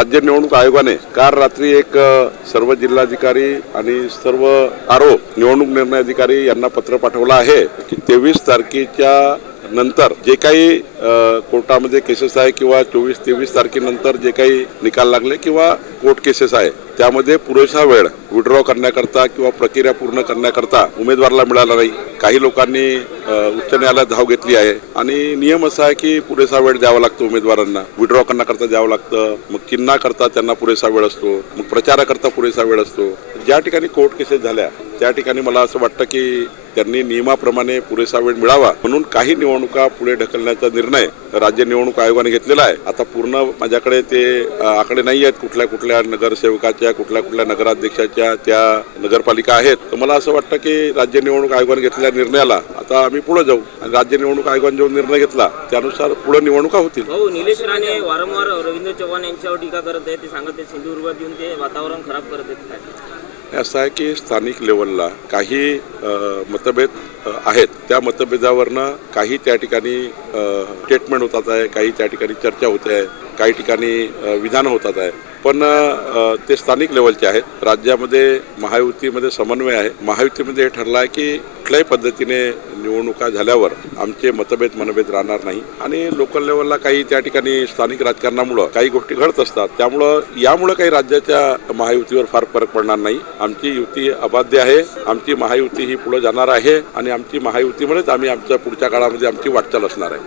राज्य निवडणूक आयोगाने काल रात्री एक सर्व जिल्हाधिकारी आणि सर्व आरो निवडणूक निर्णय अधिकारी यांना पत्र पाठवलं आहे की तेवीस तारखेच्या नंतर जे काही कोर्टामध्ये केसेस आहे किंवा चोवीस तेवीस तारखेनंतर जे काही निकाल लागले किंवा कोर्ट केसेस आहे त्यामध्ये पुरेसा वेळ विड्रॉ करण्याकरता किंवा प्रक्रिया पूर्ण करण्याकरता उमेदवाराला मिळाला नाही. काही लोकांनी उच्च न्यायालयात धाव घेतली आहे. आणि नियम असा आहे की पुरेसा वेळ द्यावा लागतो उमेदवारांना. विड्रॉ करण्याकरता द्यावं लागतं. मग चिन्हाकरता त्यांना पुरेसा वेळ असतो. मग प्रचाराकरता पुरेसा वेळ असतो. ज्या ठिकाणी कोर्ट केसेस झाल्या त्या ठिकाणी मला असं वाटतं की त्यांनी नियमाप्रमाणे पुरेसा वेळ मिळावा म्हणून काही निवडणुका पुढे ढकलण्याचा निर्णय राज्य निवडणूक आयोगाने घेतलेला आहे. आता पूर्ण माझ्याकडे ते आकडे नाही आहेत. कुठल्या कुठल्या नगरसेवकाच्या कुठल्या कुठल्या नगराध्यक्षाच्या त्या नगरपालिका आहेत. तर मला असं वाटतं की राज्य निवडणूक आयोगाने घेतलेल्या निर्णयाला आता आम्ही पुढे जाऊ. आणि राज्य निवडणूक आयोगाने जो निर्णय घेतला त्यानुसार पुढे निवडणुका होतील. निलेश राणे वारंवार रवींद्र चव्हाण यांच्यावर टीका करत आहेत. ते सांगत आहेत सिंधुदुर्गात येऊन ते वातावरण खराब करत आहेत. असं आहे की स्थानिक लेवलला काही मतभेद आहेत. त्या मतभेदावरनं काही त्या ठिकाणी स्टेटमेंट होतात आहे काही त्या ठिकाणी चर्चा होते आहे काही ठिकाणी विधान विधानं होतात आहे. पण ते स्थानिक लेवलचे आहेत. राज्यामध्ये महायुतीमध्ये समन्वय आहे. महायुतीमध्ये हे ठरलं आहे की कुठल्याही पद्धतीने निवडणुका झाल्यावर आमचे मतभेद मनभेद राहणार नाही. आणि लोकल लेवलला काही त्या ठिकाणी स्थानिक राजकारणामुळं काही गोष्टी घडत असतात. त्यामुळं यामुळं काही राज्याच्या महायुतीवर फार फरक पडणार नाही. आमची युती अबाध्य आहे. आमची महायुती ही पुढे जाणार आहे. आणि आमची महायुतीमुळेच आम्ही आमच्या पुढच्या काळामध्ये आमची वाटचाल असणार आहे.